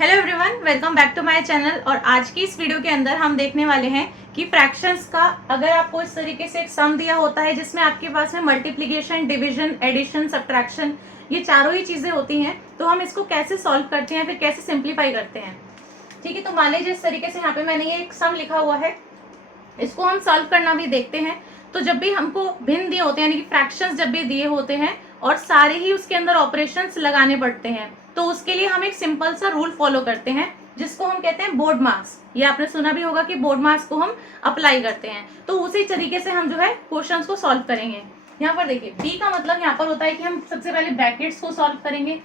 Hello everyone, welcome back to my channel. और आज की इस वीडियो के अंदर हम देखने वाले हैं कि फ्रैक्शंस का अगर आपको इस तरीके से एक सम दिया होता है जिसमें आपके पास में मल्टीप्लिकेशन, डिवीजन, एडिशन, सब्ट्रैक्शन, ये चारों ही चीजें होती हैं, तो हम इसको कैसे सॉल्व करते हैं, फिर कैसे सिंप्लीफाई करते हैं। ठीक है, तो मान लीजिए इस तरीके से यहाँ पे मैंने ये एक सम लिखा हुआ है, इसको हम सॉल्व करना भी देखते हैं। तो जब भी हमको भिन्न दिए होते हैं, यानी कि फ्रैक्शंस जब भी दिए होते हैं और सारे ही उसके अंदर ऑपरेशंस लगाने पड़ते हैं, तो उसके लिए हम एक सिंपल सा रूल फॉलो करते हैं जिसको हम कहते हैं बोर्ड मार्क्स। ये आपने सुना भी होगा कि बोर्ड मार्क्स को हम अप्लाई करते हैं। तो उसी तरीके से हम जो है क्वेश्चंस को सॉल्व करेंगे। यहाँ पर देखिए, बी का मतलब यहाँ पर होता है कि हम सबसे पहले ब्रैकेट्स को सॉल्व करेंगे।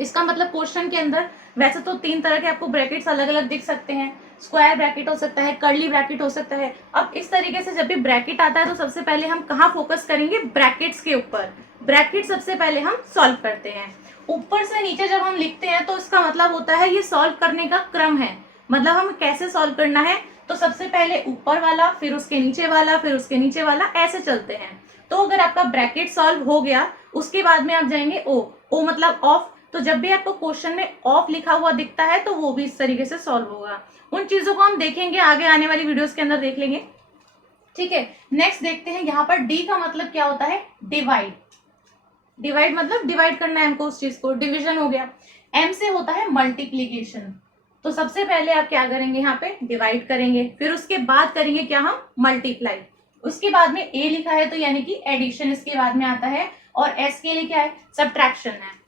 इसका मतलब क्वेश्चन के अंदर वैसे तो 3 तरह के आपको ब्रैकेट्स अलग अलग दिख सकते हैं। स्क्वायर ब्रैकेट हो सकता है, कर्ली ब्रैकेट हो सकता है। अब इस तरीके से जब भी ब्रैकेट आता है तो सबसे पहले हम कहाँ फोकस करेंगे? ब्रैकेट्स के ऊपर। ब्रैकेट सबसे पहले हम सॉल्व करते हैं। ऊपर से नीचे जब हम लिखते हैं तो इसका मतलब होता है ये सॉल्व करने का क्रम है। मतलब हम कैसे सॉल्व करना है, तो सबसे पहले ऊपर वाला, फिर उसके नीचे वाला, फिर उसके नीचे वाला, ऐसे चलते हैं। तो अगर आपका ब्रैकेट सॉल्व हो गया, उसके बाद में आप जाएंगे ओ मतलब ऑफ। तो जब भी आपको क्वेश्चन में ऑफ लिखा हुआ दिखता है तो वो भी इस तरीके से सॉल्व होगा। उन चीजों को हम देखेंगे आगे आने वाली वीडियोस के अंदर, देख लेंगे। ठीक है, नेक्स्ट देखते हैं। यहाँ पर डी का मतलब क्या होता है? डिवाइड। डिवाइड मतलब डिवाइड करना है हमको उस चीज को। डिवीजन हो गया। एम से होता है मल्टीप्लीकेशन। तो सबसे पहले आप क्या करेंगे? यहाँ पे डिवाइड करेंगे, फिर उसके बाद करेंगे क्या? हम मल्टीप्लाई। उसके बाद में ए लिखा है तो यानी कि एडिशन इसके बाद में आता है, और एस के लिए क्या है? सब्ट्रैक्शन है।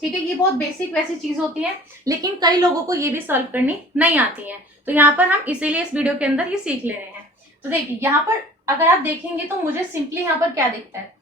ठीक है, ये बहुत बेसिक वैसी चीज होती है, लेकिन कई लोगों को ये भी सॉल्व करनी नहीं आती है। तो यहाँ पर हम इसीलिए इस वीडियो के अंदर ये सीख ले रहे हैं। तो देखिए, यहाँ पर अगर आप देखेंगे तो मुझे सिंपली यहाँ पर क्या दिखता है?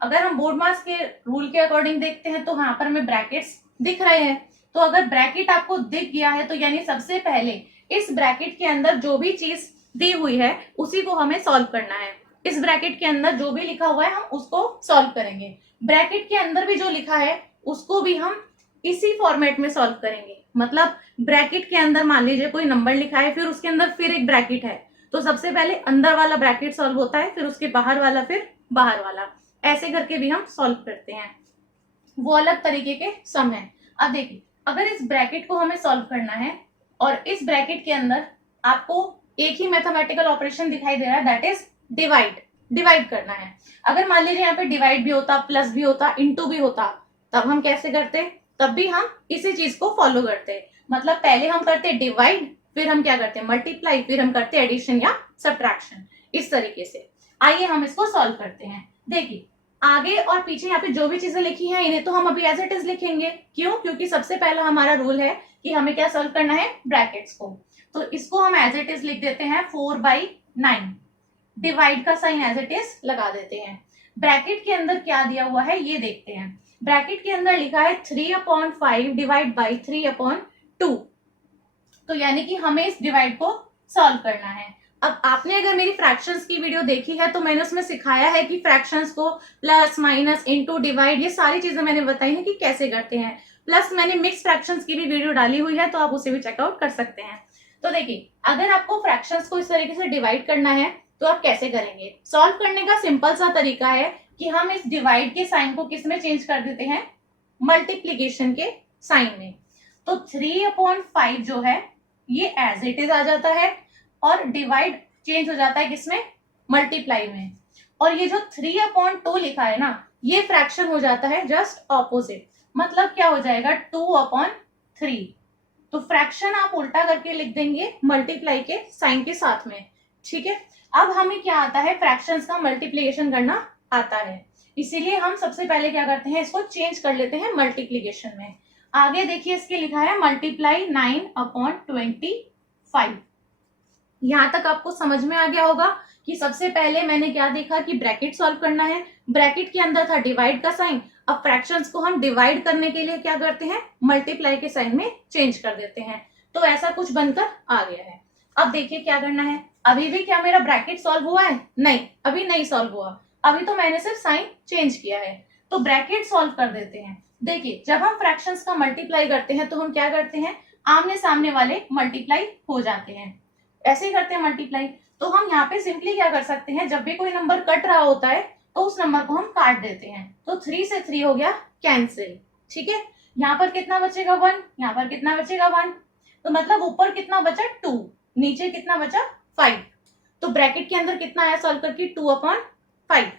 अगर हम बोर्ड मार्क्स के रूल के अकॉर्डिंग देखते हैं तो यहाँ पर हमें ब्रैकेट्स दिख रहे हैं। तो अगर ब्रैकेट आपको दिख गया है तो यानी सबसे पहले इस ब्रैकेट के अंदर जो भी चीज दी हुई है उसी को हमें सॉल्व करना है। इस ब्रैकेट के अंदर जो भी लिखा हुआ है हम उसको सॉल्व करेंगे। ब्रैकेट के अंदर भी जो लिखा है उसको भी हम इसी फॉर्मेट में सॉल्व करेंगे। मतलब ब्रैकेट के अंदर मान लीजिए कोई नंबर लिखा है, फिर उसके अंदर फिर एक ब्रैकेट है, तो सबसे पहले अंदर वाला ब्रैकेट सॉल्व होता है, फिर उसके बाहर वाला, फिर बाहर वाला। ऐसे करके भी हम सॉल्व करते हैं। वो अलग तरीके के सम है। अब देखिए, अगर इस ब्रैकेट को हमें सॉल्व करना है और इस ब्रैकेट के अंदर आपको एक ही मैथमेटिकल ऑपरेशन दिखाई दे रहा है, दैट इज डिवाइड। डिवाइड करना है। अगर मान लीजिए यहाँ पे डिवाइड भी होता, प्लस भी होता, इंटू भी होता, तब हम कैसे करते? तब भी हम इसी चीज को फॉलो करते। मतलब पहले हम करते डिवाइड, फिर हम क्या करते? मल्टीप्लाई, फिर हम करते एडिशन या सब्ट्रैक्शन। इस तरीके से आइए हम इसको सॉल्व करते हैं। देखिए, आगे और पीछे यहाँ पे जो भी चीजें लिखी हैं इन्हें तो हम अभी एज इट इज लिखेंगे। क्यों? क्योंकि सबसे पहला हमारा रूल है कि हमें क्या सॉल्व करना है? ब्रैकेट्स को। तो इसको हम एज इट इज लिख देते हैं 4/9। डिवाइड का साइन एज इट इज लगा देते हैं। ब्रैकेट के अंदर क्या दिया हुआ है ये देखते हैं। ब्रैकेट के अंदर लिखा है 3/5 डिवाइड बाई 3/2। तो यानी कि हमें इस डिवाइड को सॉल्व करना है। अब आपने अगर मेरी फ्रैक्शंस की वीडियो देखी है तो मैंने उसमें सिखाया है कि फ्रैक्शंस को प्लस, माइनस, इनटू, डिवाइड, ये सारी चीजें मैंने बताई हैं कि कैसे करते हैं। प्लस मैंने मिक्स फ्रैक्शंस की भी वीडियो डाली हुई है, तो आप उसे भी चेकआउट कर सकते हैं। तो देखिए, अगर आपको फ्रैक्शंस को इस तरीके से डिवाइड करना है तो आप कैसे करेंगे? सॉल्व करने का सिंपल सा तरीका है कि हम इस डिवाइड के साइन को किस में चेंज कर देते हैं? मल्टीप्लीकेशन के साइन में। तो 3/5 जो है ये एज इट इज आ जाता है, और डिवाइड चेंज हो जाता है किसमें? मल्टीप्लाई में। और ये जो 3/2 लिखा है ना, ये फ्रैक्शन हो जाता है जस्ट ऑपोजिट। मतलब क्या हो जाएगा? 2/3। तो फ्रैक्शन आप उल्टा करके लिख देंगे मल्टीप्लाई के साइन के साथ में। ठीक है, अब हमें क्या आता है? फ्रैक्शंस का मल्टीप्लीकेशन करना आता है, इसीलिए हम सबसे पहले क्या करते हैं? इसको चेंज कर लेते हैं मल्टीप्लीकेशन में। आगे देखिए, इसके लिखा है मल्टीप्लाई 9/25। यहां तक आपको समझ में आ गया होगा कि सबसे पहले मैंने क्या देखा कि ब्रैकेट सॉल्व करना है। ब्रैकेट के अंदर था डिवाइड का साइन। अब फ्रैक्शंस को हम डिवाइड करने के लिए क्या करते हैं? मल्टीप्लाई के साइन में चेंज कर देते हैं। तो ऐसा कुछ बनकर आ गया है। अब देखिए क्या करना है। अभी भी क्या मेरा ब्रैकेट सॉल्व हुआ है? नहीं, अभी नहीं सॉल्व हुआ। अभी तो मैंने सिर्फ साइन चेंज किया है। तो ब्रैकेट सॉल्व कर देते हैं। देखिए, जब हम फ्रैक्शंस का मल्टीप्लाई करते हैं तो हम क्या करते हैं? आमने सामने वाले मल्टीप्लाई हो जाते हैं। ऐसे ही करते हैं मल्टीप्लाई। तो हम यहाँ पे सिंपली क्या कर सकते हैं? जब भी कोई नंबर कट रहा होता है तो उस नंबर को हम काट देते हैं। तो 3 से 3 हो गया कैंसिल। ठीक है, यहाँ पर कितना बचेगा 1, यहाँ पर कितना बचेगा 1, तो मतलब ऊपर कितना बचा 2, नीचे कितना बचा 5। तो ब्रैकेट के अंदर कितना आया सॉल्व करके 2/5।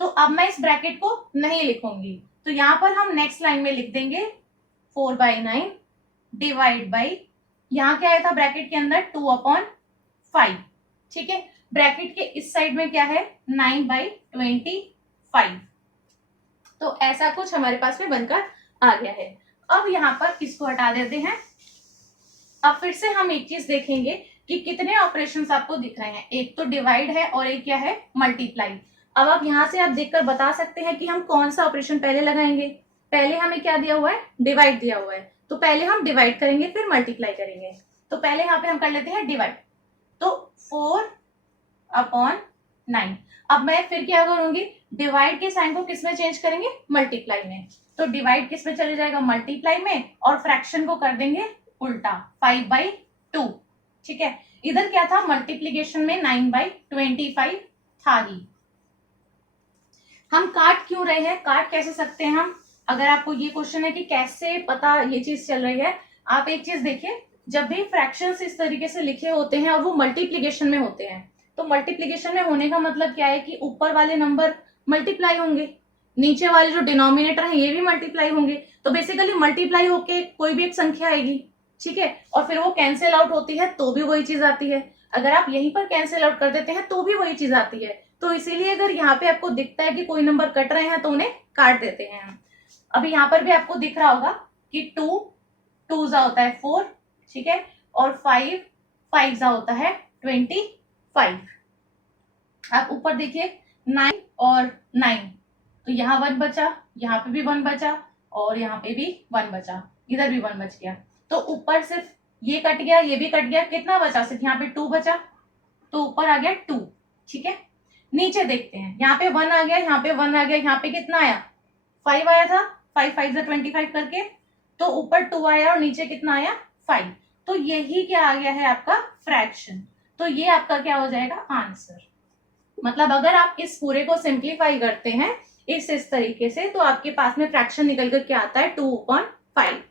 तो अब मैं इस ब्रैकेट को नहीं लिखूंगी, तो यहाँ पर हम नेक्स्ट लाइन में लिख देंगे 4/9 डिवाइड बाई, यहाँ क्या आया था ब्रैकेट के अंदर 2/5। ठीक है, ब्रैकेट के इस साइड में क्या है 9/25। तो ऐसा कुछ हमारे पास में बनकर आ गया है। अब यहाँ पर इसको हटा देते हैं। अब फिर से हम एक चीज देखेंगे कि कितने ऑपरेशंस आपको दिख रहे हैं, एक तो डिवाइड है और एक क्या है मल्टीप्लाई। अब आप यहाँ से आप देखकर बता सकते हैं कि हम कौन सा ऑपरेशन पहले लगाएंगे। पहले हमें क्या दिया हुआ है, डिवाइड दिया हुआ है, तो पहले हम डिवाइड करेंगे फिर मल्टीप्लाई करेंगे। तो पहले यहाँ पे हम कर लेते हैं डिवाइड, तो 4/9। अब मैं फिर क्या करूंगी, डिवाइड के साइन को किस में चेंज करेंगे, मल्टीप्लाई में। तो डिवाइड किस में चले जाएगा, मल्टीप्लाई में, और फ्रैक्शन को कर देंगे उल्टा 5/2। ठीक है, इधर क्या था मल्टीप्लीकेशन में 9/25 था ही। हम काट क्यों रहे हैं, काट कैसे सकते हैं हम, अगर आपको ये क्वेश्चन है कि कैसे पता ये चीज चल रही है, आप एक चीज देखिए, जब भी फ्रैक्शंस इस तरीके से लिखे होते हैं और वो मल्टीप्लीकेशन में होते हैं, तो मल्टीप्लीकेशन में होने का मतलब क्या है कि ऊपर वाले नंबर मल्टीप्लाई होंगे, नीचे वाले जो डिनोमिनेटर है ये भी मल्टीप्लाई होंगे। तो बेसिकली मल्टीप्लाई होके कोई भी एक संख्या आएगी, ठीक है, और फिर वो कैंसिल आउट होती है तो भी वही चीज आती है। अगर आप यहीं पर कैंसिल आउट कर देते हैं तो भी वही चीज आती है। तो इसीलिए अगर यहाँ पे आपको दिखता है कि कोई नंबर कट रहे हैं तो उन्हें काट देते हैं हम। अभी यहाँ पर भी आपको दिख रहा होगा कि 2 जा होता है 4, ठीक है, और 5 जा होता है 25। आप ऊपर देखिए 9 और 9, तो यहाँ 1 बचा, यहाँ पे भी 1 बचा, और यहाँ पे भी 1 बचा, इधर भी 1 बच गया। तो ऊपर सिर्फ ये कट गया, ये भी कट गया, कितना बचा, सिर्फ यहाँ पे 2 बचा, तो ऊपर आ गया 2। ठीक है, नीचे देखते हैं, यहाँ पे 1 आ गया, यहाँ पे 1 आ गया, यहाँ पे कितना आया 5 आया था, 5 5 25 करके, तो ऊपर 2 आया और नीचे कितना आया 5। तो यही क्या आ गया है आपका फ्रैक्शन। तो ये आपका क्या हो जाएगा आंसर। मतलब अगर आप इस पूरे को सिंप्लीफाई करते हैं इस तरीके से, तो आपके पास में फ्रैक्शन निकल कर क्या आता है 2/5।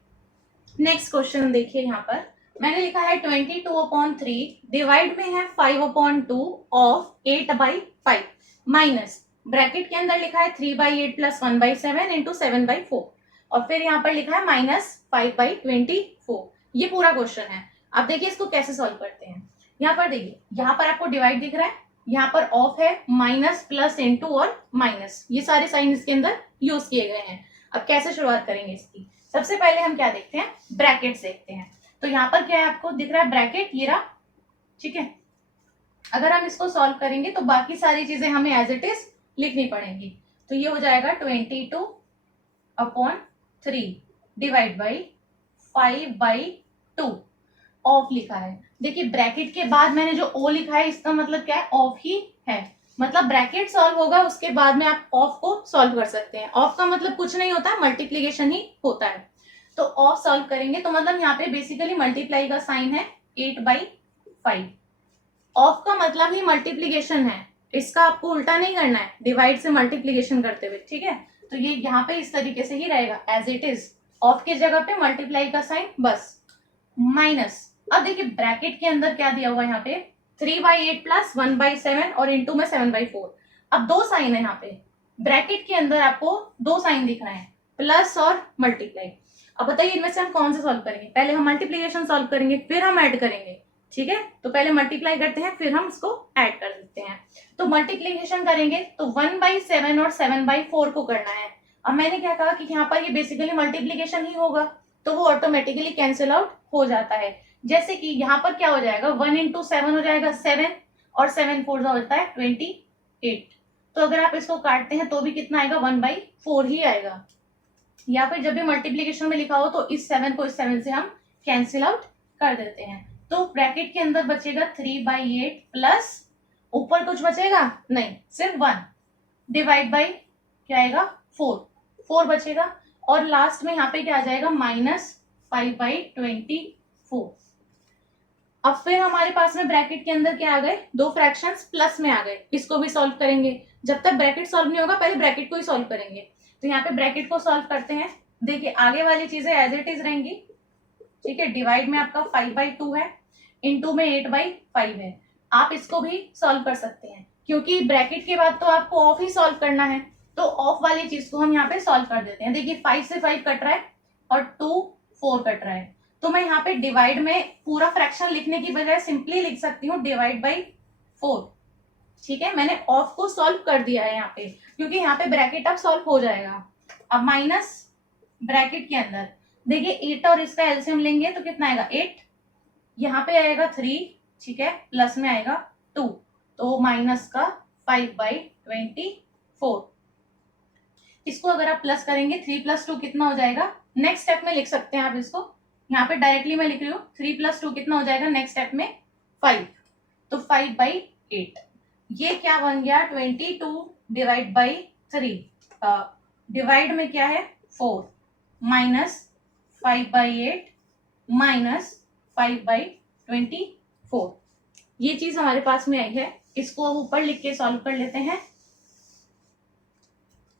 नेक्स्ट क्वेश्चन देखिए, यहाँ पर मैंने लिखा है 22/3 डिवाइड में है 5/2 ऑफ 8/5 माइनस, ब्रैकेट के अंदर लिखा है 3/8 प्लस 1/7 इंटू 7/4, और फिर यहाँ पर लिखा है माइनस 5/24। ये पूरा क्वेश्चन है। अब देखिए इसको कैसे सॉल्व करते हैं। यहाँ पर देखिए, यहाँ पर आपको डिवाइड दिख रहा है, यहाँ पर ऑफ है, माइनस प्लस इंटू और माइनस, ये सारे साइन इसके अंदर यूज किए गए हैं। अब कैसे शुरुआत करेंगे इसकी, सबसे पहले हम क्या देखते हैं, ब्रैकेट्स देखते हैं। तो यहाँ पर क्या है आपको दिख रहा है ब्रैकेट, ये रहा, ठीक है। अगर हम इसको सॉल्व करेंगे तो बाकी सारी चीजें हमें एज इट इज लिखनी पड़ेंगी। तो ये हो जाएगा 22/3 डिवाइड बाई 5/2 ऑफ लिखा है। देखिए ब्रैकेट के बाद मैंने जो ओ लिखा है इसका मतलब क्या है, ऑफ ही है। मतलब ब्रैकेट सॉल्व होगा उसके बाद में आप ऑफ को सॉल्व कर सकते हैं। ऑफ का मतलब कुछ नहीं होता है, मल्टीप्लीकेशन ही होता है। तो ऑफ सॉल्व करेंगे तो मतलब यहाँ पे बेसिकली मल्टीप्लाई का साइन है 8/5। ऑफ का मतलब ही मल्टीप्लीकेशन है, इसका आपको उल्टा नहीं करना है डिवाइड से मल्टीप्लीकेशन करते हुए, ठीक है। तो ये यहाँ पे इस तरीके से ही रहेगा एज इट इज, ऑफ की जगह पे मल्टीप्लाई का साइन बस, माइनस। अब देखिए ब्रैकेट के अंदर क्या दिया हुआ है यहाँ पे 3/8 प्लस 1/7 और इंटू में 7/4। अब दो साइन है यहाँ पे, ब्रैकेट के अंदर आपको दो साइन दिख रहे हैं, प्लस और मल्टीप्लाई। अब बताइए इनमें से हम कौन सा सॉल्व करेंगे, पहले हम मल्टीप्लीकेशन सॉल्व करेंगे फिर हम ऐड करेंगे, ठीक है। तो पहले मल्टीप्लाई करते हैं फिर हम इसको ऐड कर देते हैं। तो मल्टीप्लीकेशन करेंगे तो 1/7 और 7/4 को करना है। अब मैंने क्या कहा कि यहाँ पर ये बेसिकली मल्टीप्लीकेशन ही होगा, तो वो ऑटोमेटिकली कैंसिल आउट हो जाता है। जैसे कि यहाँ पर क्या हो जाएगा 1 इंटू 7 हो जाएगा 7, और 7 4 होता है 28। तो अगर आप इसको काटते हैं तो भी कितना आएगा 1/4 ही आएगा। या फिर जब भी मल्टीप्लीकेशन में लिखा हो तो इस 7 को इस 7 से हम कैंसिल आउट कर देते हैं। तो ब्रैकेट के अंदर बचेगा 3/8 प्लस, ऊपर कुछ बचेगा नहीं, सिर्फ 1 डिवाइड बाई क्या आएगा 4 बचेगा, और लास्ट में यहाँ पे क्या आ जाएगा माइनस 5/24। अब फिर हमारे पास में ब्रैकेट के अंदर क्या आ गए, दो फ्रैक्शंस प्लस में आ गए, इसको भी सॉल्व करेंगे। जब तक ब्रैकेट सॉल्व नहीं होगा पहले ब्रैकेट को ही सॉल्व करेंगे। तो यहाँ पे ब्रैकेट को सॉल्व करते हैं, देखिए आगे वाली चीजें एज इट इज रहेंगी, ठीक है। डिवाइड में आपका 5/2 है, इनटू में 8/5 है। आप इसको भी सॉल्व कर सकते हैं, क्योंकि ब्रैकेट के बाद तो आपको ऑफ ही सॉल्व करना है, तो ऑफ वाली चीज को हम यहाँ पे सॉल्व कर देते हैं। देखिए 5 से 5 कट रहा है और 2 4 कट रहा है, तो मैं यहाँ पे डिवाइड में पूरा फ्रैक्शन लिखने की बजाय सिंपली लिख सकती हूँ डिवाइड बाई 4, ठीक है। मैंने ऑफ को सॉल्व कर दिया है यहाँ पे, क्योंकि यहाँ पे ब्रैकेट अब सॉल्व हो जाएगा। अब माइनस ब्रैकेट के अंदर देखिए 8 और इसका एलसीएम लेंगे तो कितना आएगा 8, यहाँ पे आएगा 3, ठीक है, प्लस में आएगा 2, तो माइनस का 5/24। इसको अगर आप प्लस करेंगे 3 + 2 कितना हो जाएगा, नेक्स्ट स्टेप में लिख सकते हैं आप इसको। यहाँ पे डायरेक्टली मैं लिख रही हूँ 3 + 2 कितना हो जाएगा नेक्स्ट स्टेप में 5, तो 5/8। ये क्या बन गया 22 डिवाइड बाई 3, डिवाइड में क्या है 4, माइनस 5/8 माइनस 5/24। ये चीज हमारे पास में आई है, इसको अब ऊपर लिख के सॉल्व कर लेते हैं।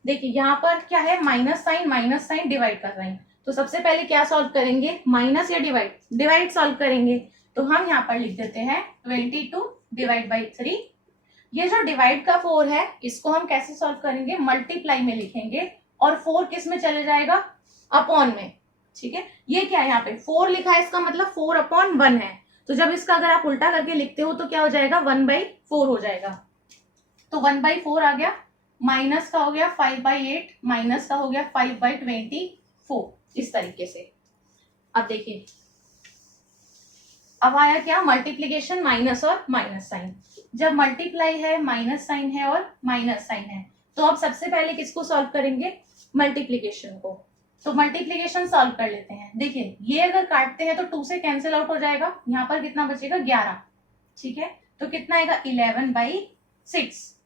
देखिए यहाँ पर क्या है माइनस साइन डिवाइड कर रहे हैं, तो सबसे पहले क्या सॉल्व करेंगे, माइनस या डिवाइड, डिवाइड सॉल्व करेंगे। तो हम यहाँ पर लिख देते हैं 22 डिवाइड बाई 3। ये जो डिवाइड का 4 है इसको हम कैसे सॉल्व करेंगे, मल्टीप्लाई में लिखेंगे, और 4 किस में चले जाएगा, अपॉन में, ठीक है। ये क्या है यहाँ पे 4 लिखा है, इसका मतलब 4/1 है, तो जब इसका अगर आप उल्टा करके लिखते हो तो क्या हो जाएगा 1/4 हो जाएगा। तो 1/4 आ गया, माइनस का हो गया 5/8, माइनस का हो गया 5/24, इस तरीके से। अब देखिए अब आया क्या, मल्टीप्लीकेशन माइनस और माइनस साइन। जब मल्टीप्लाई है, माइनस साइन है और माइनस साइन है, तो अब सबसे पहले किसको सॉल्व करेंगे, मल्टीप्लीकेशन को। तो मल्टीप्लीकेशन सॉल्व कर लेते हैं। देखिए ये अगर काटते हैं तो 2 से कैंसिल आउट हो जाएगा, यहाँ पर कितना बचेगा 11, ठीक है। तो कितना आएगा 11/6,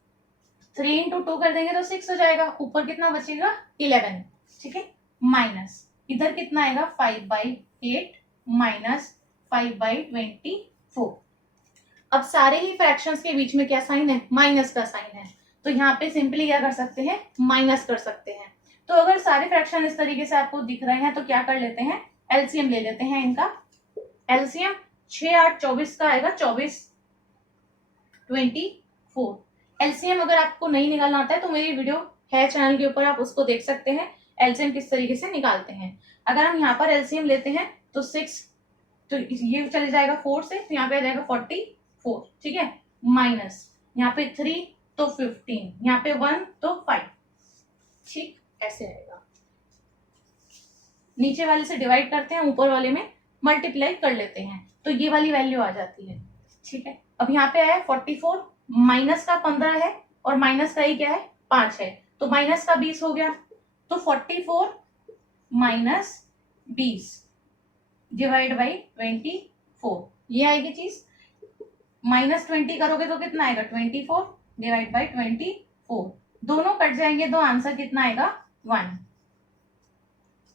3 × 2 कर देंगे तो 6 हो जाएगा, ऊपर कितना बचेगा 11, ठीक है, माइनस इधर कितना आएगा 5/8 माइनस 5/24। अब सारे ही फ्रैक्शंस के बीच में क्या साइन है, माइनस का साइन है, तो यहाँ पे सिंपली क्या कर सकते हैं, माइनस कर सकते हैं। तो अगर सारे फ्रैक्शन इस तरीके से आपको दिख रहे हैं तो क्या कर लेते हैं, एलसीएम ले लेते हैं इनका। एलसीएम 6 8 24 का आएगा 24 24। एलसीएम अगर आपको नहीं निकालना आता है तो मेरी वीडियो है चैनल के ऊपर, आप उसको देख सकते हैं एलसीएम किस तरीके से निकालते हैं। अगर हम यहाँ पर एलसीएम लेते हैं तो 6, तो ये चले जाएगा 4 से, तो यहाँ पे आ जाएगा 44, ठीक है, माइनस यहाँ पे 3 तो 15, यहाँ पे 1 तो 5, ठीक, ऐसे आएगा। नीचे वाले से डिवाइड करते हैं, ऊपर वाले में मल्टीप्लाई कर लेते हैं, तो ये वाली वैल्यू आ जाती है, ठीक है। अब यहाँ पे आया 44, माइनस का 15 है और माइनस का ही क्या है 5 है, तो माइनस का 20 हो गया, तो 44 माइनस 20 डिवाइड बाई 24, ये आएगी चीज। माइनस 20 करोगे तो कितना आएगा 24 डिवाइड बाई 24, दोनों कट जाएंगे तो आंसर कितना आएगा 1,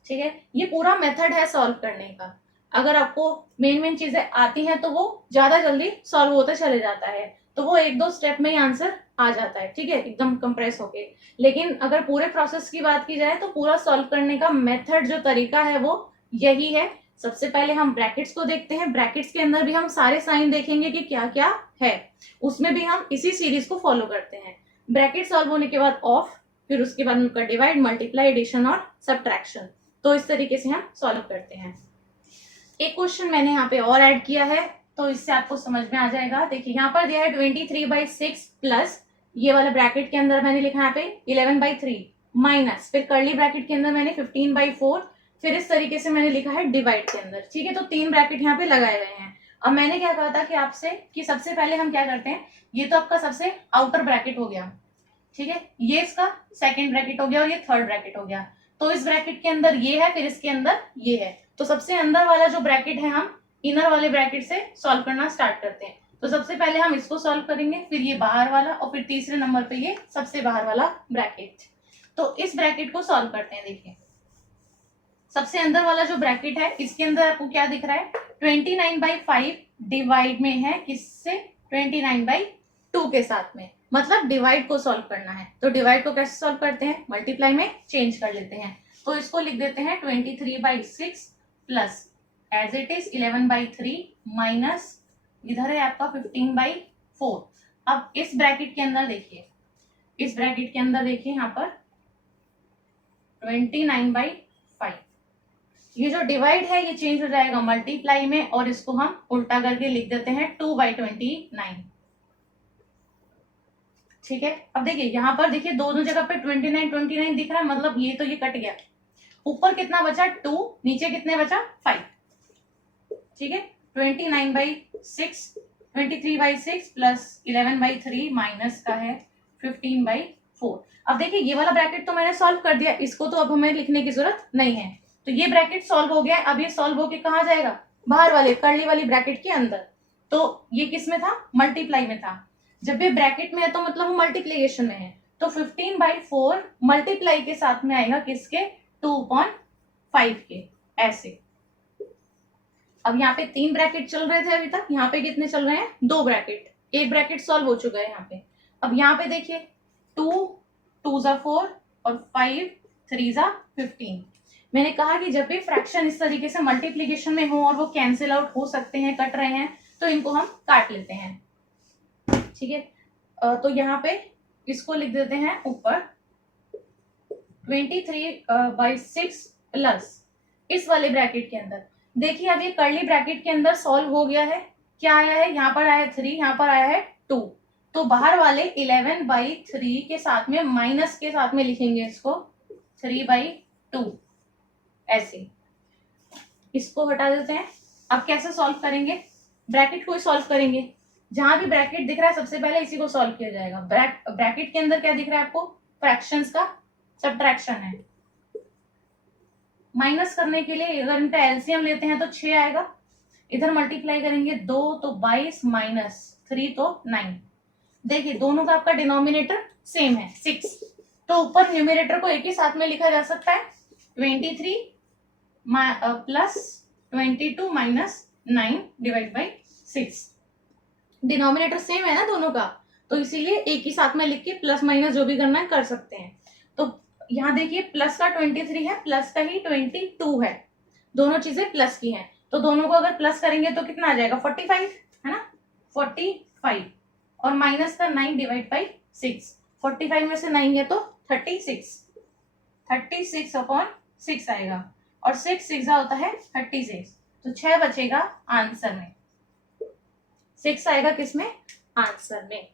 ठीक है। ये पूरा मेथड है सॉल्व करने का। अगर आपको मेन चीजें आती हैं तो वो ज्यादा जल्दी सॉल्व होते चले जाता है, तो वो 1-2 स्टेप में ही आंसर आ जाता है, ठीक है, एकदम कंप्रेस होके। लेकिन अगर पूरे प्रोसेस की बात की जाए तो पूरा सॉल्व करने का मेथड जो तरीका है वो यही है। सबसे पहले हम ब्रैकेट्स को देखते हैं, ब्रैकेट्स के अंदर भी हम सारे साइन देखेंगे कि क्या क्या है, उसमें भी हम इसी सीरीज को फॉलो करते हैं। ब्रैकेट सॉल्व होने के बाद ऑफ, फिर उसके बाद उनका डिवाइड, मल्टीप्लाई, एडिशन और सब्ट्रैक्शन, तो इस तरीके से हम सॉल्व करते हैं। एक क्वेश्चन मैंने यहाँ पे और ऐड किया है तो इससे आपको समझ में आ जाएगा। देखिए यहाँ पर दिया है 23/6 प्लस, ये वाला ब्रैकेट के अंदर मैंने लिखा यहाँ पे 11/3 माइनस, फिर कर्ली ब्रैकेट के अंदर मैंने 15/4, फिर इस तरीके से मैंने लिखा है डिवाइड के अंदर, ठीक है। तो 3 ब्रैकेट यहाँ पे लगाए गए हैं। अब मैंने क्या कहा था कि आपसे कि सबसे पहले हम क्या करते हैं, ये तो आपका सबसे आउटर ब्रैकेट हो गया, ठीक है, ये इसका सेकेंड ब्रैकेट हो गया और ये थर्ड ब्रैकेट हो गया। तो इस ब्रैकेट के अंदर ये है, फिर इसके अंदर ये है, तो सबसे अंदर वाला जो ब्रैकेट है हम इनर वाले ब्रैकेट से सॉल्व करना स्टार्ट करते हैं। तो सबसे पहले हम इसको सॉल्व करेंगे, फिर ये बाहर वाला, और फिर तीसरे नंबर पे ये सबसे बाहर वाला ब्रैकेट। तो इस ब्रैकेट को सॉल्व करते हैं। देखिए सबसे अंदर वाला जो ब्रैकेट है इसके अंदर आपको क्या दिख रहा है, 29/5 डिवाइड में है किससे, 29/2 के साथ में, मतलब डिवाइड को सॉल्व करना है। तो डिवाइड को कैसे सॉल्व करते हैं, मल्टीप्लाई में चेंज कर लेते हैं। तो इसको लिख देते हैं 23/6 plus as it is 11/3 minus इधर है आपका 15/4। अब इस ब्रैकेट के अंदर देखिए, इस ब्रैकेट के अंदर देखिए यहाँ पर 29/5। ये जो डिवाइड है ये चेंज हो जाएगा मल्टीप्लाई में, और इसको हम उल्टा करके लिख देते हैं 2/29। ठीक है, अब देखिए यहाँ पर देखिए दोनों जगह पे 29 दिख रहा है, मतलब ये तो ये कट गया। ऊपर कितना बचा 2, नीचे कितने बचा 5। ठीक है, 29/6 23/6 प्लस 11/3 माइनस का है 15/4। अब देखिए ये वाला ब्रैकेट तो मैंने सॉल्व कर दिया, इसको तो अब हमें लिखने की जरूरत नहीं है। तो ये ब्रैकेट सॉल्व हो गया। अब ये सॉल्व होके कहाँ जाएगा, बाहर वाले कर्ली वाली ब्रैकेट के अंदर। तो ये किस में था, मल्टीप्लाई में था। जब ये ब्रैकेट में है तो मतलब वो मल्टीप्लीकेशन में है। तो 15/4 मल्टीप्लाई के साथ में आएगा किसके, 2/5 के, ऐसे। अब यहाँ पे 3 ब्रैकेट चल रहे थे अभी तक, यहाँ पे कितने चल रहे हैं, 2 ब्रैकेट। एक ब्रैकेट सॉल्व हो चुका है यहाँ पे। अब यहाँ पे देखिए 2 2 ज़ा 4 और 5 3 ज़ा 15। मैंने कहा कि जब भी फ्रैक्शन इस तरीके से मल्टीप्लीकेशन में हो और वो कैंसिल आउट हो सकते हैं, कट रहे हैं, तो इनको हम काट लेते हैं। ठीक है, तो यहाँ पे इसको लिख देते हैं ऊपर 23/6 प्लस इस वाले ब्रैकेट के अंदर। देखिए अब ये कर्ली ब्रैकेट के अंदर सॉल्व हो गया है। क्या आया है, यहाँ पर आया है 3, यहाँ पर आया है 2। तो बाहर वाले 11/3 के साथ में माइनस के साथ में लिखेंगे इसको 3/2, ऐसे। इसको हटा देते हैं। अब कैसे सॉल्व करेंगे, ब्रैकेट को सॉल्व करेंगे। जहां भी ब्रैकेट दिख रहा है सबसे पहले इसी को सॉल्व किया जाएगा। ब्रैकेट के अंदर क्या दिख रहा है आपको, फ्रैक्शंस का सब्ट्रैक्शन है। माइनस करने के लिए अगर इनका एलसीएम लेते हैं तो 6 आएगा। इधर मल्टीप्लाई करेंगे 2 तो 22 माइनस 3 तो 9। देखिए दोनों का आपका डिनोमिनेटर सेम है 6, तो ऊपर न्यूमरेटर को एक ही साथ में लिखा जा सकता है 23 plus 22 minus 9 divide by 6। Denominator same है ना दोनों का, तो इसीलिए एक ही साथ में लिख के प्लस माइनस जो भी करना है कर सकते हैं। तो यहाँ देखिए प्लस का 23 है, प्लस का ही 22 है, दोनों चीजें प्लस की हैं। तो दोनों को अगर प्लस करेंगे तो कितना आ जाएगा 45, है ना, 45। और माइनस का 9 डिवाइड बाई 6। 45 में से 9 है तो 36/6 आएगा, और 6 6 होता है 36, तो 6 बचेगा आंसर में। 6 आएगा किसमें, आंसर में।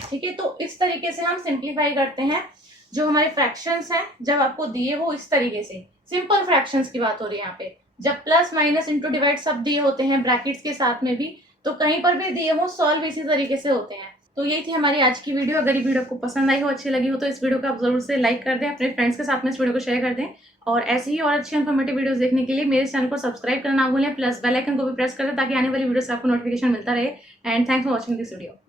ठीक है, तो इस तरीके से हम सिंप्लीफाई करते हैं जो हमारे फ्रैक्शंस हैं, जब आपको दिए हो इस तरीके से। सिंपल फ्रैक्शंस की बात हो रही है यहाँ पे। जब प्लस माइनस इंटू डिवाइड सब दिए होते हैं ब्रैकेट्स के साथ में भी, तो कहीं पर भी दिए हो सॉल्व इसी तरीके से होते हैं। तो यही थी हमारी आज की वीडियो। अगर ये वीडियो आपको पसंद आई हो, अच्छी लगी हो, तो इस वीडियो को आप जरूर से लाइक कर दें, अपने फ्रेंड्स के साथ में इस वीडियो को शेयर कर दें। और ऐसी ही और अच्छी इन्फॉर्मेटिव वीडियोस देखने के लिए मेरे चैनल को सब्सक्राइब करना ना भूलें, प्लस बेल आइकन को भी प्रेस कर दें ताकि आने वाली वीडियो से आपको नोटिफिकेशन मिलता रहे। And thanks for watching this video.